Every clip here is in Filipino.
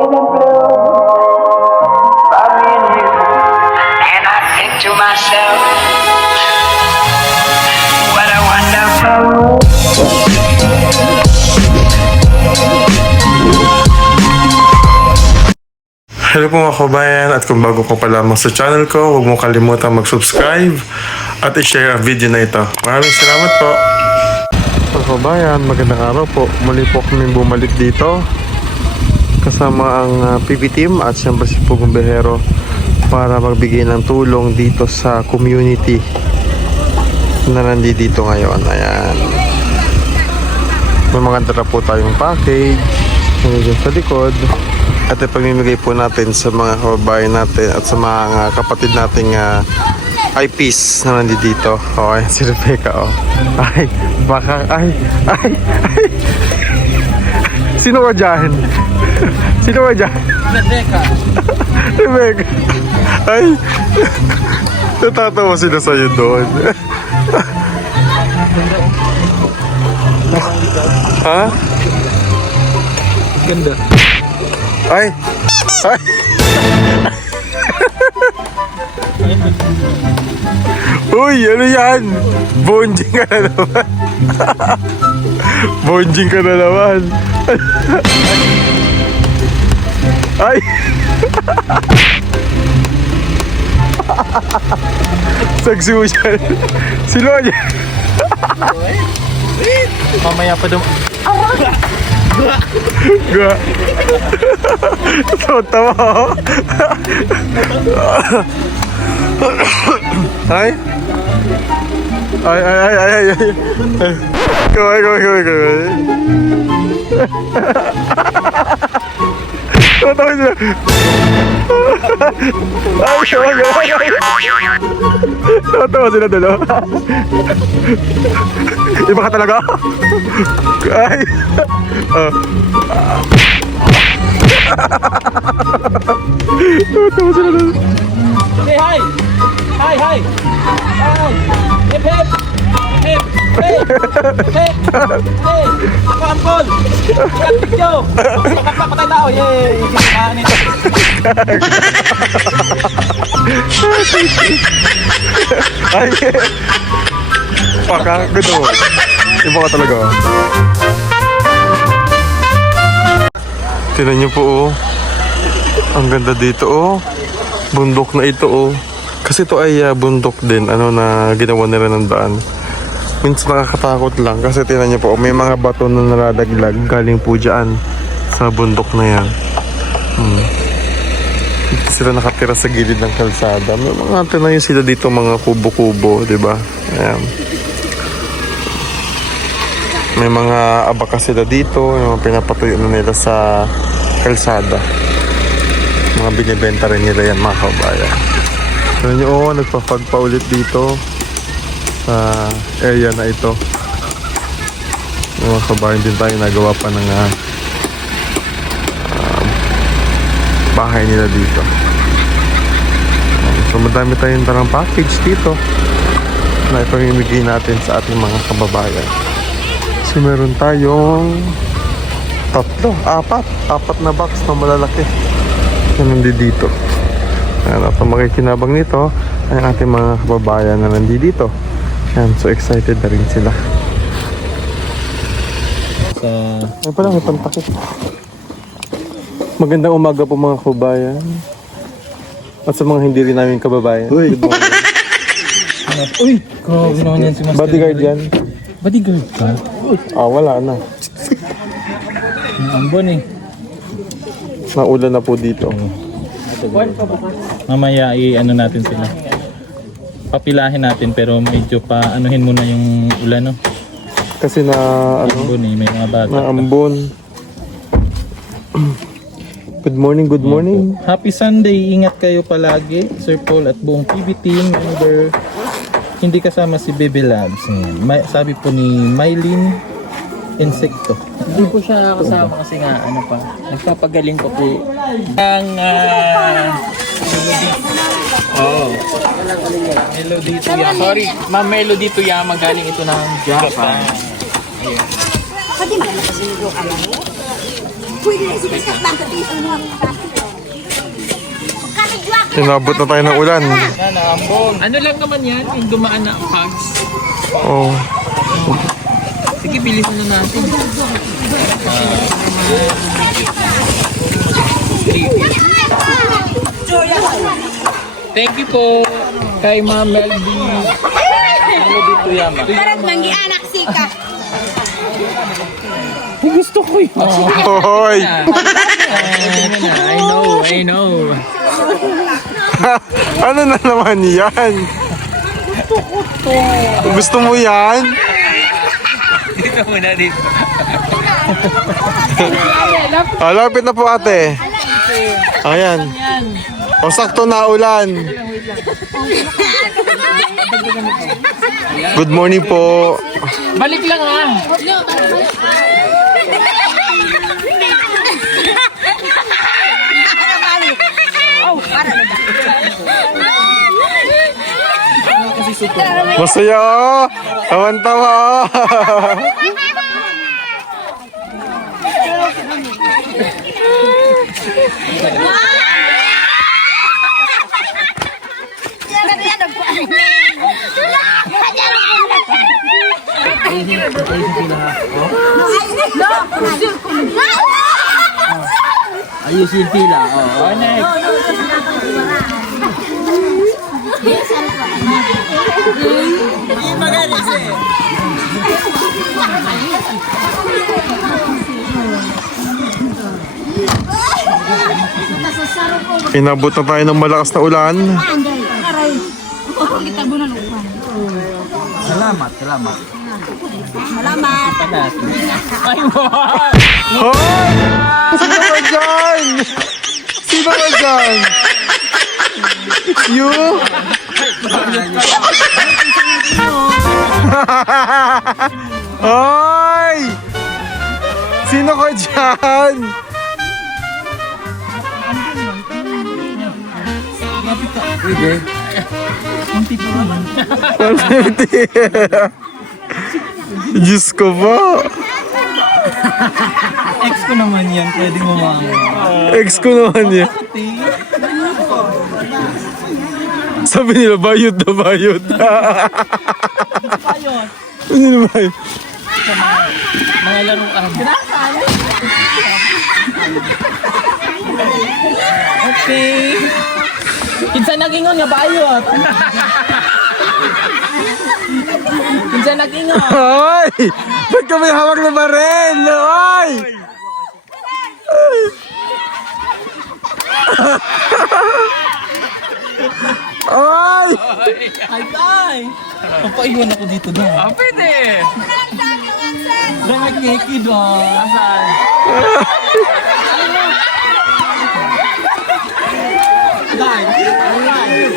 And I think to myself, what a wonderful world. Hello po mga kabayan, at kung bago ko pa lamang sa channel ko, huwag mo kalimutan mag-subscribe at i-share ang video na ito. Maraming salamat po. Mga kabayan, magandang araw po. Muli po kami bumalik dito kasama ang PB team at siyempre si Pugong Behero para magbigay ng tulong dito sa community na nandito ngayon. Ayan. May mga dala po tayong package nandiyan sa likod. At ipagmimigay po natin sa mga kababayan natin at sa mga kapatid nating IPs na nandito. Okay, si Rebecca, oh. Ay, baka, ay. Sino ka dyan? Sino ka dyan? Rebecca. Rebecca. Ay, natatawa sila sa'yo doon. Ha? Ganda. Ay! Ay! Uy! Ano yan? Bonjing ka na naman. Bonjing ka na naman. Ay! Sagsi mo siya. Sino ka niya? Mamaya pa daw. Ga. So, tama. Ay. Ay. Kaway. Tama sila. Ay, Tawa sila dalawa. Iba ka talaga? Ay. Tawa sila dalawa. Say hi! Hi! Hi! Hip hip! Hip! Hey! Hey! Hey! Ako ang Paul! Ikat video! Patay na ako! Yay! Kanin! Ay. Pakagod mo. Iba ka talaga. Tingnan niyo po, oh. Ang ganda dito, oh. Bundok na ito, oh. Kasi ito ay bundok din, ano, na ginawa nila ng daan. Minsan nakakatakot lang kasi tingnan niyo po, may mga bato na naladaglag galing po dyan sa bundok na yan. Dito sila nakatira sa gilid ng kalsada. May mga tinayo sila dito, mga kubo-kubo, di ba? Ayan. May mga abaka sila dito, yung mga pinapatuyo na nila sa kalsada. Mga binibenta rin nila yan, mga kabayan. Tignan nyo, oh, nagpa-fog pa ulit dito sa area na ito. Mga kabayan din tayo, nagawa pa ng bahay nila dito. So madami tayong dalang package dito na ipamimigay natin sa ating mga kababayan. So meron tayong apat na box na malalaki na nandito. At ang makikinabang nito ay ang ating mga kababayan na nandito. Yan, so excited na rin sila. Ay pala, may pantakit. Magandang umaga po mga kababayan. At sa mga hindi rin namin kababayan. Good morning. Uy! Grabe naman yan si Master. Bodyguard yan. Bodyguard ka? Wala na. Ang ambon eh. Naulan na po dito. Mamaya i-ano natin sila. Papilahin natin pero medyo pa anuhin muna yung ulan, no? Kasi na Ambon eh, may mga bata. na ambon. Good morning. Happy Sunday. Ingat kayo palagi, Sir Paul at buong PB team member. Hindi kasama si Baby Labs. Sabi po ni Mylene Insecto. Hindi po siya kasama kasi nga ano pa, nagpapagaling pa po. Ang Melody Tuya. Sorry, Ma'am Melody Tuya, magaling ito ng Japan. Inabot na tayo ng ulan. Ano lang naman yan, yung dumaan na ang hugs. Oh. Sige, bilisan na natin. Thank you po kay Ma'am Melby. Ano dito yama? Karat nanggi anak sika. Gusto ko yun. Hoy! I know. Ano na naman yan? Gusto mo yan? Dito muna dito. Lapit na po ate. Ayan. O sakto na ulan. Good morning po. Balik lang ah. Masaya oh. Tawan-tawa oh. Ayusin pila. Oh, next. Inabot na tayo ng malakas na ulan. Salamat. Ay, wow! Hoy! Sino ba dyan? Sino ba dyan? It's you? Hoy! Sino ka dyan? Diyos ko po. Ex ko naman yan, pwede mo Ex ko naman yan. Sabi nila, bayot na bayot. Ano naman? Mga laruan. Okay. Kinsa nagingon nga bayot. Kinsa nagingon. Hoy! Ba't ka may hawak na baril? Hoy! Hoy! Ay! Papaiwan ako dito daw. Ah, pwede! Dahil nagkiki daw. Asan?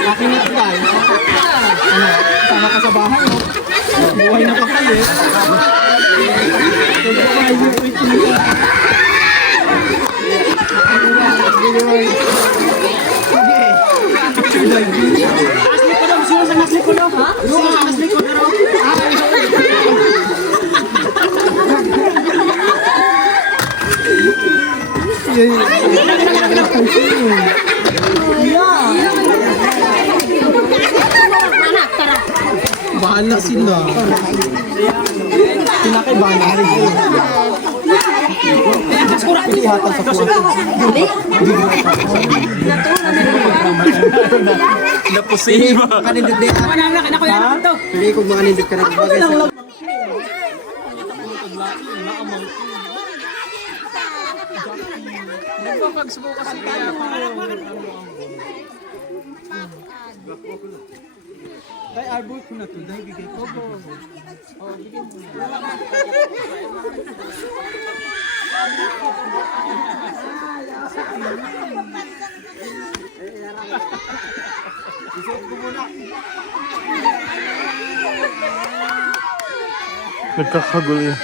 Akin na ito, guys. Ano? Sama ka sa bahay, no? Buhay na kapalit. Bahala sila. Pinakaibahan na rin. Napusin mo. Kanindot din. Pili kong mga nindot ka na. Nagpapagsbo kasi kaya Dahil arbor ko na to, dahil bigay ko. Oh, bigay mo. Nagkakagulo yun.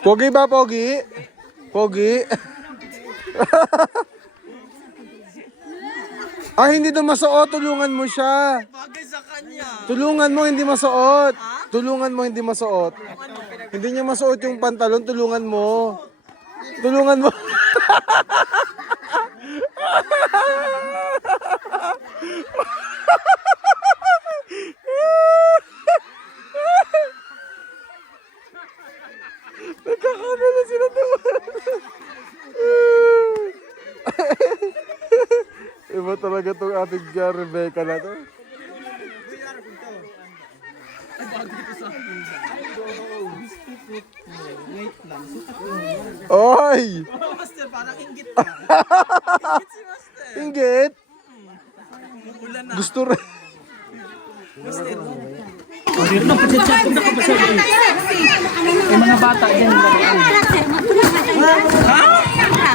Pogi ba, Pogi? Pogi? Ay, hindi daw masuot. Tulungan mo siya. Bagay sa kanya. Tulungan mo, hindi masuot. Tulungan mo, hindi masuot. Hindi niya masuot yung pantalon. Tulungan mo. Tulungan mo. Nagkakano na sila naman. Iba talaga itong ating Rebecca na to. Wait lang. Oy! Master, parang inggit ka. Inggit si Master. Inggit! Ulan na. Gusto rin. Master. Yung mga bata dyan.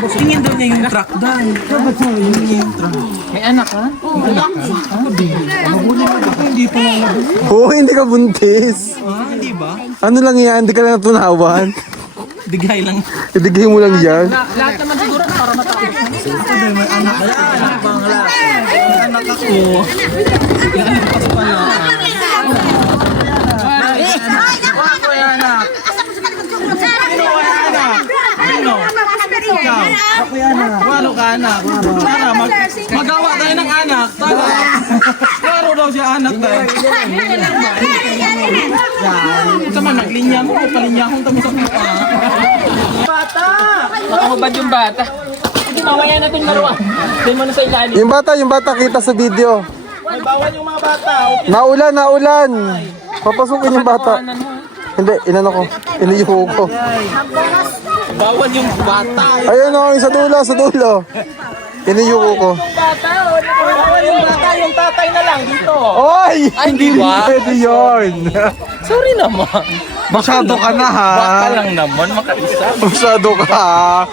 Tingin daw niya yung truck doon. May anak ka? Oo, hindi ka buntis. Hindi ba? Ano lang yan? Hindi ka lang natunawan. Digay lang. Ibigay mo lang yan. Lahat naman siguro para matapos. May anak ako. Yung anak pa sa pala. Ako yung anak. Sino yung anak? Sino? Ikaw. Ako yung anak. Walo ka anak. Sana magawa tayo ng anak. Sana. Klaro daw siya anak tayo. Ito man, naglinya mo. Palinya akong tamo sa pupa. Bata! Nakahubad yung bata. Hindi mamaya natin maruan. Hindi mo na sa ilalim. Yung bata kita sa video. May bawal yung mga bata. Okay. Naulan. Papasukin yung bata. Hindi, inano ko. Iniyuko ko. Bawal yung bata. Ayun o, sa dulo. Iniyuko ko. Bawal yung bata. Yung tatay na lang dito. Oy! Ay, hindi ba? Pwede yun. Sorry naman. Masyado ka na ha. Baka lang naman, makaisa. Masyado ka ha.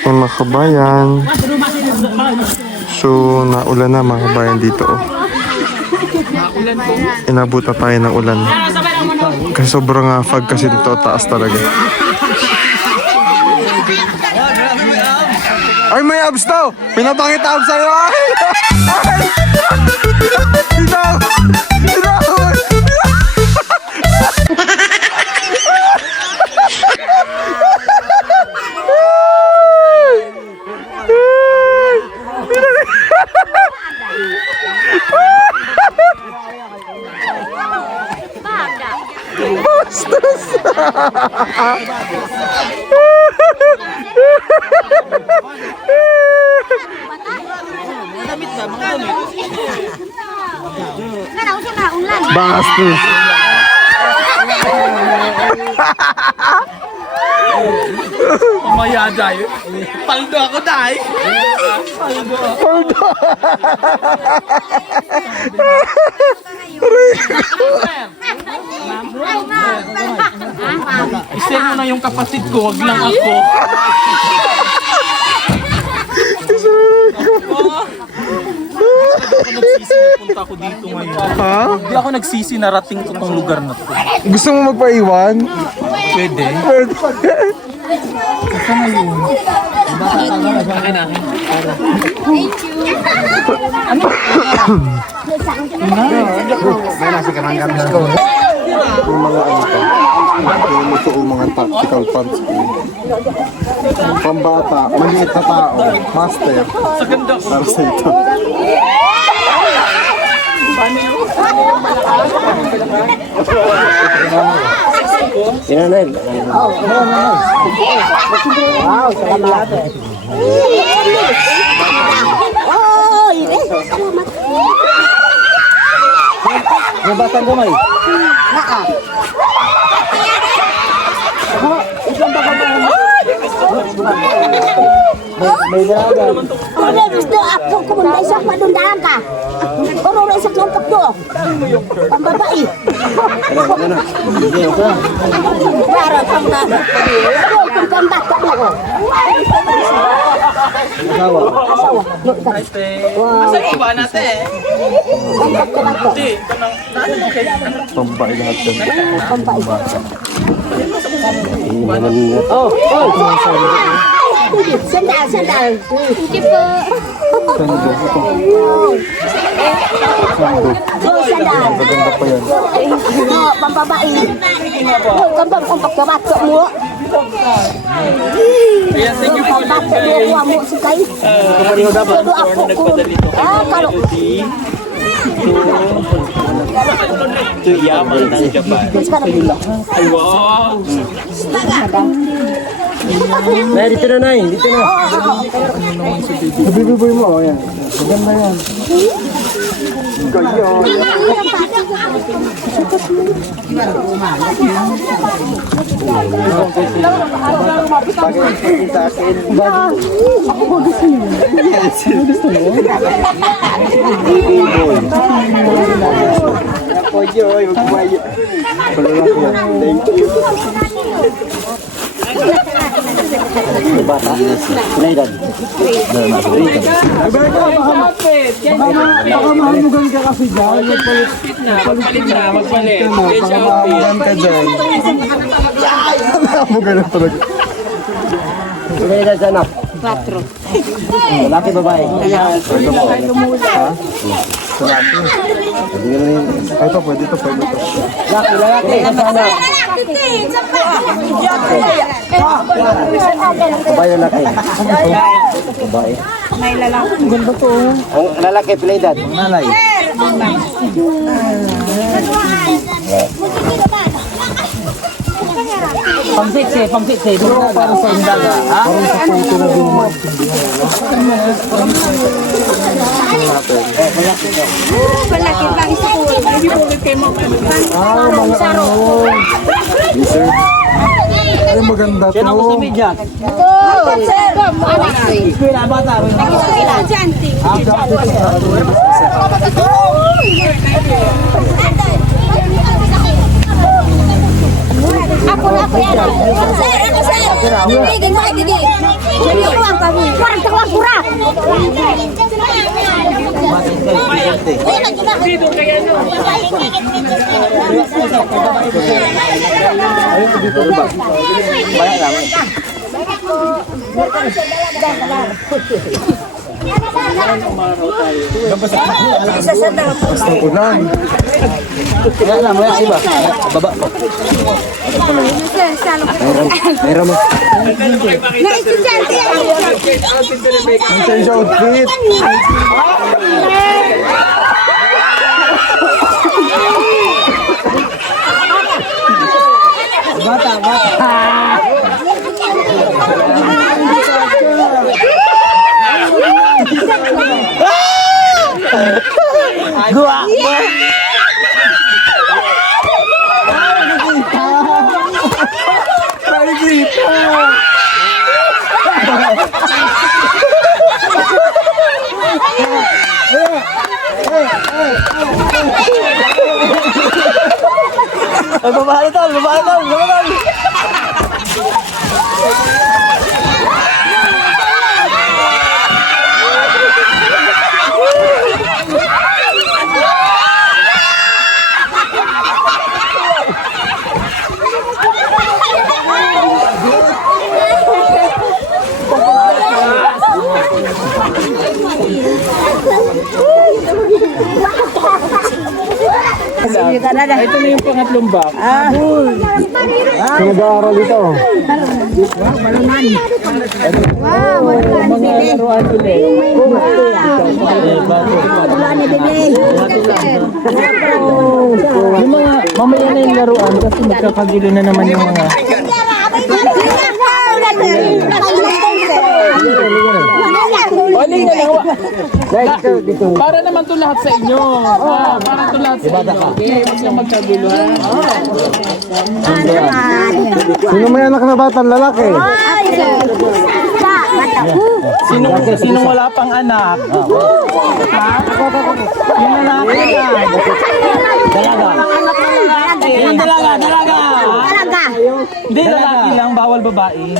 Mga kabayan. So, naulan na mga kabayan dito. Oh. Inabot na tayo ng ulan. Kasi sobrang fog kasi dito, taas talaga. Ay, may abs daw! Pinapakita abs sa'yo! Ay! Ay! Bastos! Bastos! Mamaya dahil. Paldo ako dahil. I-send mo na yung kapatid ko, wag lang ako. Ako nagsisi na punta ko dito ngayon. Ha? Hindi ako nagsisi na rating ko tong lugar na to. Gusto mo magpaiwan? Pwede. Akin na. Yung mga ano pa, yung ito yung mga tactical pants ko. Pambata, maliit na tao, master. Sa ganda ko. Para sa ito. Nabatang gamay. May galagan. Ano gusto ako kumunta isa padundaan ka? Puro na isa klong kapdo. Pambabae. Para kang na. Puro kang pambat ka mo. Asawa. Look ka. Wow. Asa yung ba natin? Pampak ka ba to? Hindi, kanang naan mo kay Pambae lahat yan. Pampak. Sandal, sandal. Thank you po. Oh, sandal. Maganda pa yan. Oh, pambabae. Oh, kambang pampak ka ba to mo? Ayan, thank you po. Pampak ka mo si kay. Todo ako ko. Kalo. Ito yaman ng Japan. Mas ka na bilo. Ay, wow! Nay, dito na, Nay. Dito na. Nabibiboy mo, yan. Maganda yan. Magpalit. Kaya siya outfit. Ka dyan. Maganda talaga. Lalaki, babae. Ay, ito, pwede ito, pwede ito. Lalaki, kasama. Babae, lalaki. Babae. May lalaki. Ang lalaki, pila edad? Nanay. Pang-fix eh. Dito para sa indaga. Ha? Malaki pang school. Saro. Ay, maganda to. Yan ako sa media. Anak ko. Eskwela, bata. Ako yan. Sir, ako sir. Gigin mo, gigin. Hindi ko ang kami. Kurang tawa, kurang. Basta ulan. Yan lang, may iba. Baba. Meron mo. Na-estudyante yan. Ang change outfit. Dua. Babae tol. Ito na yung pangatlong box. Nag-aaral ito. Mga laruan ulit. Yung mga, mamaya na yung laruan kasi magkakagulo na naman yung mga... Oling na lang. Para naman to lahat sa inyo. Para to lahat sa inyo. Okay, huwag kang magkagulo. Sino may anak na batang lalaki? Sinong wala pang anak? Yung lalaki na. Dalaga. Dalaga. Dalaga. Hindi, lalaki lang, bawal babae.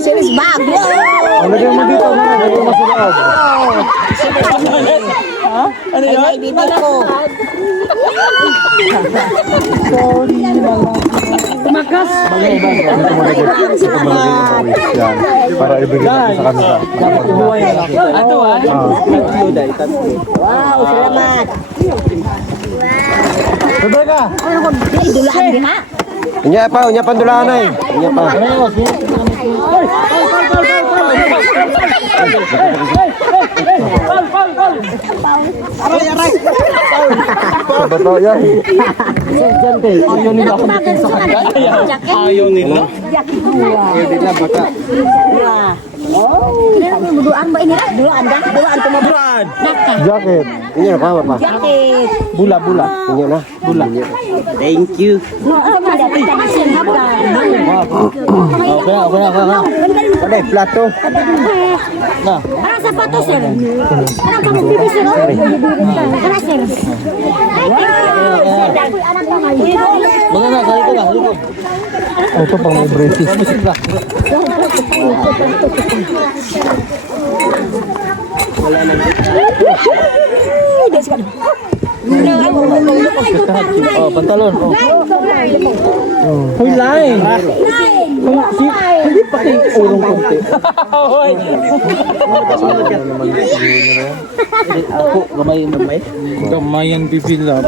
Serious bag. Lagyan mo dito, lagyan mo sa loob. Ano yun? Bibig ko. Para ibigay sa kanila. Ano Wow, salamat. Sabi ka! Dulaan din ha. Unya pa dulaan ay. Unya pa. Bato yan. Ayaw nila ako natin sa kanya. Ayaw nila. Dulaan ba ini? Dulaan dah. Dulaan tu mah. Brad! Jacket. Ini apa apa? Jaket. Bula. Ini na. Bula. Thank you. No, ano ba dapat kita sin Okay. Ada plato. Para sapatos sir. Para kamu bibis sir. Para sir. Mga halika na. Ito pang may braces. Oh, pantalon. Uy, line. Hindi pa kayo ulong konti. Hoy. Ako, gamay. Gamayan bibila.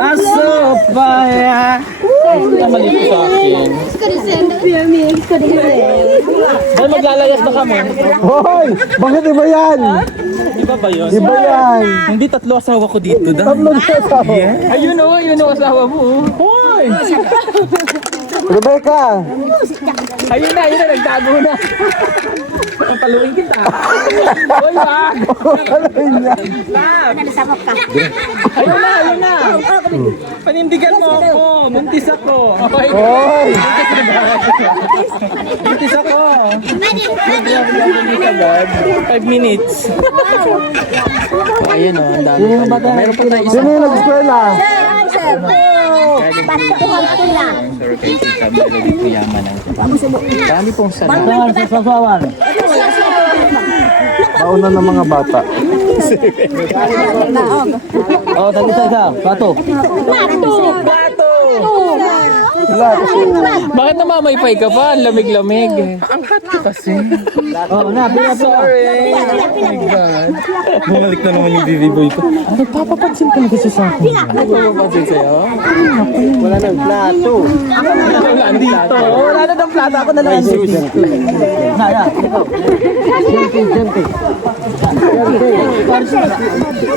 Aso pa ya. Naman ito sa akin. Dahil maglalayas na kami. Hoy! Bakit iba yan? Iba ba yun? Iba yan! Hindi tatlo asawa ko dito. Tatlo na asawa. Ayun o asawa mo. Hoy! Rebecca! Ayun na, nagtago na. Ang paluin kita. Hoy, wag! Ayun na. Panindigan mo ako. Muntis ako. Okay. Hoy! Muntis ako. 5 minutes. Ayun o, ang dami. Meron pa tayo Sino yung nag-eskwela? Dami pong sana. Sasawan. Pauna ng mga bata. Oh, tagi sa Pato. Bakit namamaypay ka pa? Ang lamig-lamig. Ang hot ka kasi. Oh, sorry. Oh my God. Bumalik na naman yung baby boy ko. Nagpapapansin ka na kasi sa akin. Nagpapapansin sa'yo? Wala nang plato. Wala dito. Wala na ng plato. Ako na lang ang shoes. Naya.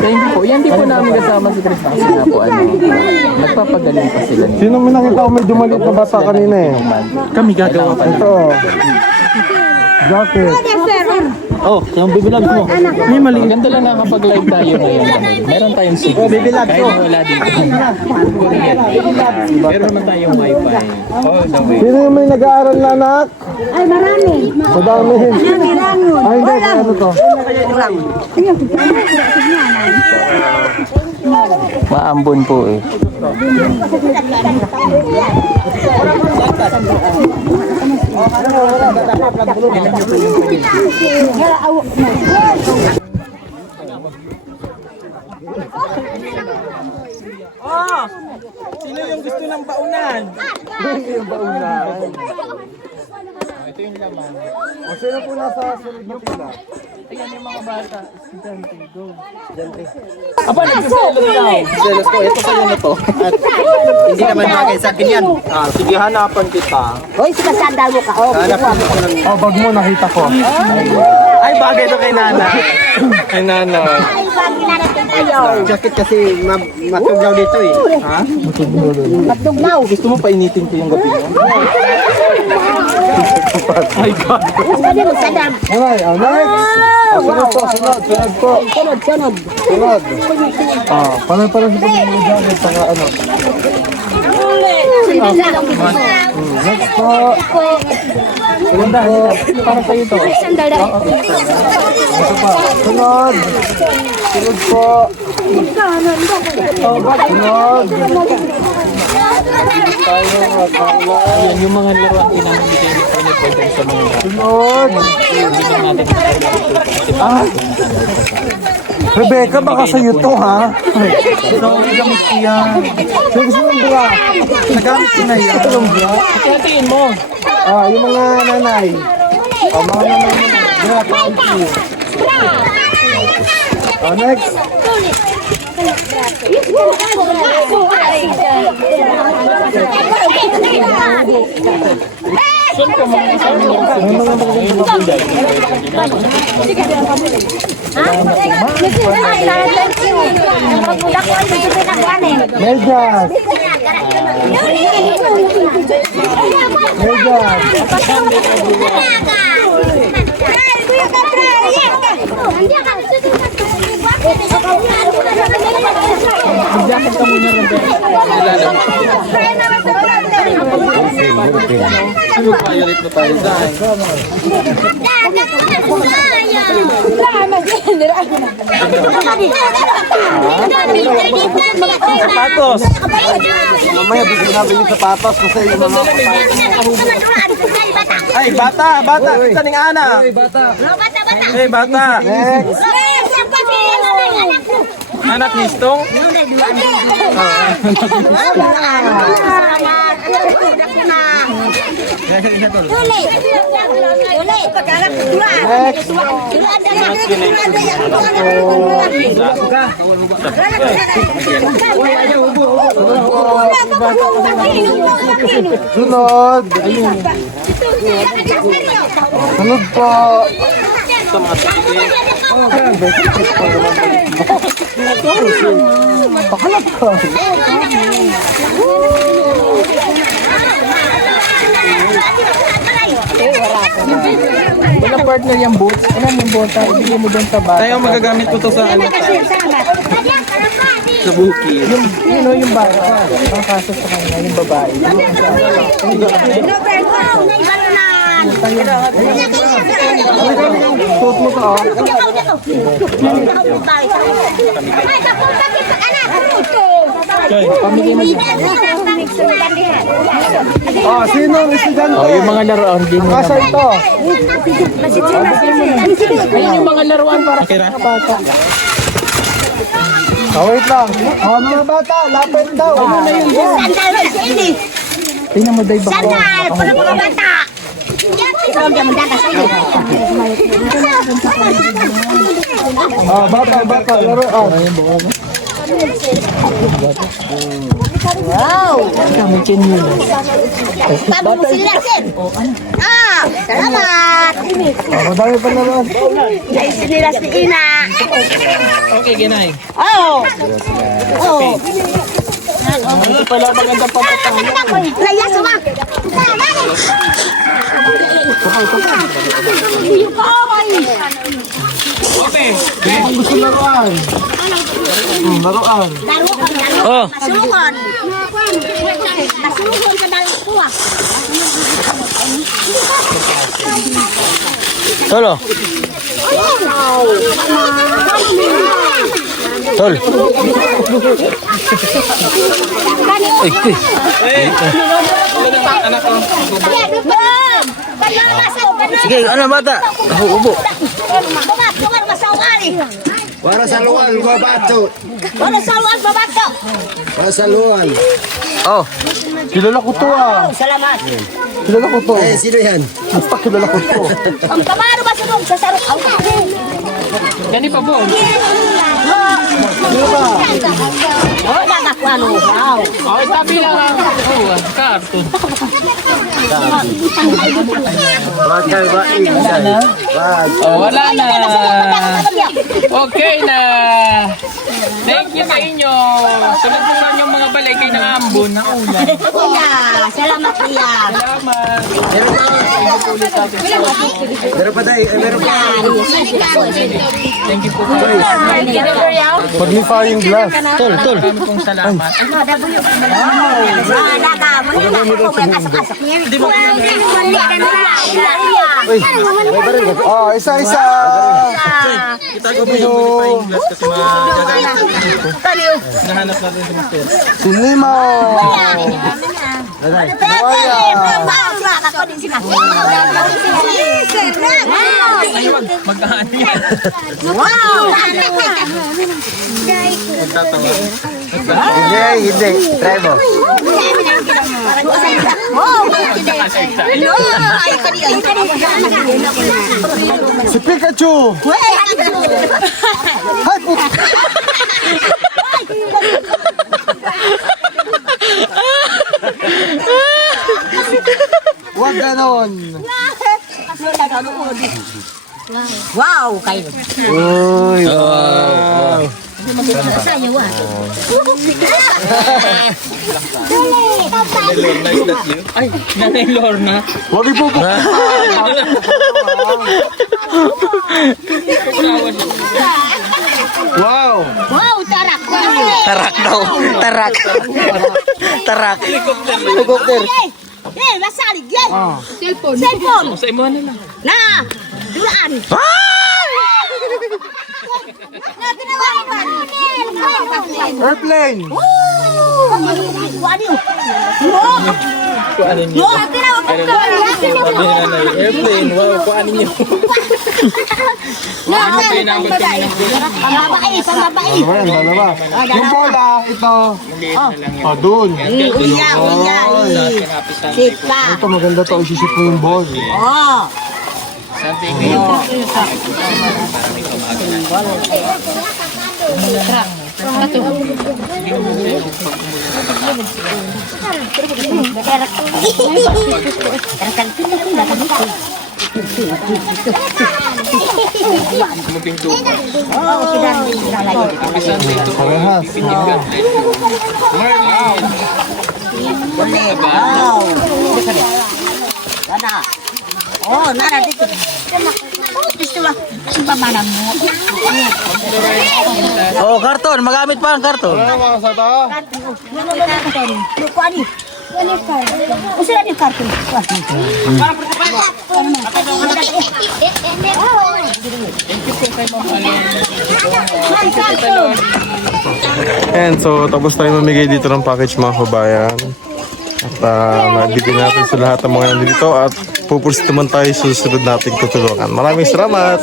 Thank you po. Yan di po namin kasama si Chris kasi nga po nagpapagaling pa sila. Sino may nakita ko medyo maliit na bata kanina eh? Kami gagawa pa Ito. Jacket. Oh, yung bibilag mo. May mali. Ganda lang nakapag-live tayo ngayon. Meron tayong signal. Oh, bibilag ko. Kahit wala dito. Meron naman tayong wifi. Oh, the way. Sino yung may nag-aaral na anak? Ay, marami. Madami. Ay, hindi. Ano to? Maambon po eh. Oh! Sino yung gusto ng baunan? Yung baunan. Ito yung laman. O sino po nasa sunod na pila? Ayan yung mga bata. Estudyante, go. Aba, nagsiselos daw. Selos ko, ito kayo na to. At hindi naman bagay sa akin yan. Sige, hanapan kita. Hoy, sumasandal mo ka. Oh, Hanap ko ng... Oh, bag mo nakita ko. Ay, bagay to kay Nana. Kay Nana. ay, pag natin tayo. Jacket kasi matuglaw dito eh. Ha? Matugnaw. Gusto mo painitin ko yung gabi mo? My God. Pwede mo sadam. Alright, next. Sunod po, sunod po. Sunod. Sunod. Parang sa pag-mga jacket, saka ano. Next po. Para sa'yo to. Sandali. Sunod. Sunod po. Sunod. Yan yung mga laruan pinamimigay ni Tony po dyan sa mga Sunod. Rebecca, baka sa'yo to, ha? Ito, gamit ko yan. So, gusto mong bra? Nagamit ko na yan. Ito yung bra? hatiin mo. Yung mga nanay. Mga nanay. Bra, thank you. Next. Medyas. Violet na tayo dyan. Sapatos. Mamaya bigyan namin yung sapatos kasi yung mga... Ay, bata! Bata! Kita ning ana! Hey, bata! Next! Anak ni Stong? Sunod! Sunod po! Pakalat ka! Wala partner yung boots. Ano yung bota? Ibigay mo doon sa bata. Tayo magagamit ko to sa ano? Sa buki. Yung bata. Nakasok sa kanya, yung babae. Suot mo ka, sino ang estudyante? Yung mga laruan din. Kasa ito. Yung mga laruan para sa bata. Wait lang. Mga bata, lapit daw. Tingnan mo, Day, bako. Sandal, para mga bata. Ikaw ang dadas sa iyo. Bata, laruan. Wow! Kami chin yun. Sabi mo sila, sir. Salamat. Madami pa laruan. Ay, sinilas ni Ina. Okay, Ginay. Oh! Hindi pala magandang pampatang. Layas mo. Okay. Ang gusto laruan. Laruan. Oh. Masulukon. Masulukon sa dalang kuha. Tolo. Tol. Sige, ano bata? Ako ubo. Para sa luwan, babato. Wala saluan babato. Para sa luwan. Oh. Kilala ko to Salamat. Kilala ko to. Sino yan? Basta kilala ko to. Ang kamaro ba sa sa sarap? Yan pa po. Oh, nakakuano. Wow. Oh, tabi lang. Oh, karton. Oh, wala na. Okay na. Thank you sa inyo. Sunod mo lang yung mga balay kay nangambon ng ulan. Kuya, salamat kuya. Salamat. Meron pa tayo. Meron pa. Thank you po. Magnifying glass. Tol. Marami pong salamat. Naka, Oh, isa-isa. Nahanap natin si Master. Sinima. Magkaano yan? Hindi. Try mo. Si Pikachu. Ay, puto. Huwag ganon. Wow, kayo. Uy, wow. Ay, Nanay Lorna. Huwag ipupuk. Wow. Wow, tarak. Tarak daw. Tarak. Tarak. Helicopter. Masalig yan. Cellphone. Cellphone. Sa imo nila. Na, dulaan. Na, tinawagan. Airplane. Wadi. Kuanin niyo. No, tinawagan ko. Sabi ni Nanay, airplane. Wow, kuanin niyo. Pambabae, pambabae. Ayan, dalawa. Yung bola, ito. Oh, dun. Uya, uya. Sika. Ito, maganda to. Isisip mo yung ball. Oh. Parehas. Oh, nara dito. Gusto ba? Pamana mo. Oh, karton. Magamit pa ang karton. Kuani. Usa ni karton. And so, tapos tayo mamigay dito ng package mga kabayan. At mabigyan natin sa lahat ng mga nandito at pupursit naman tayo sa susunod nating tutulungan. Maraming salamat!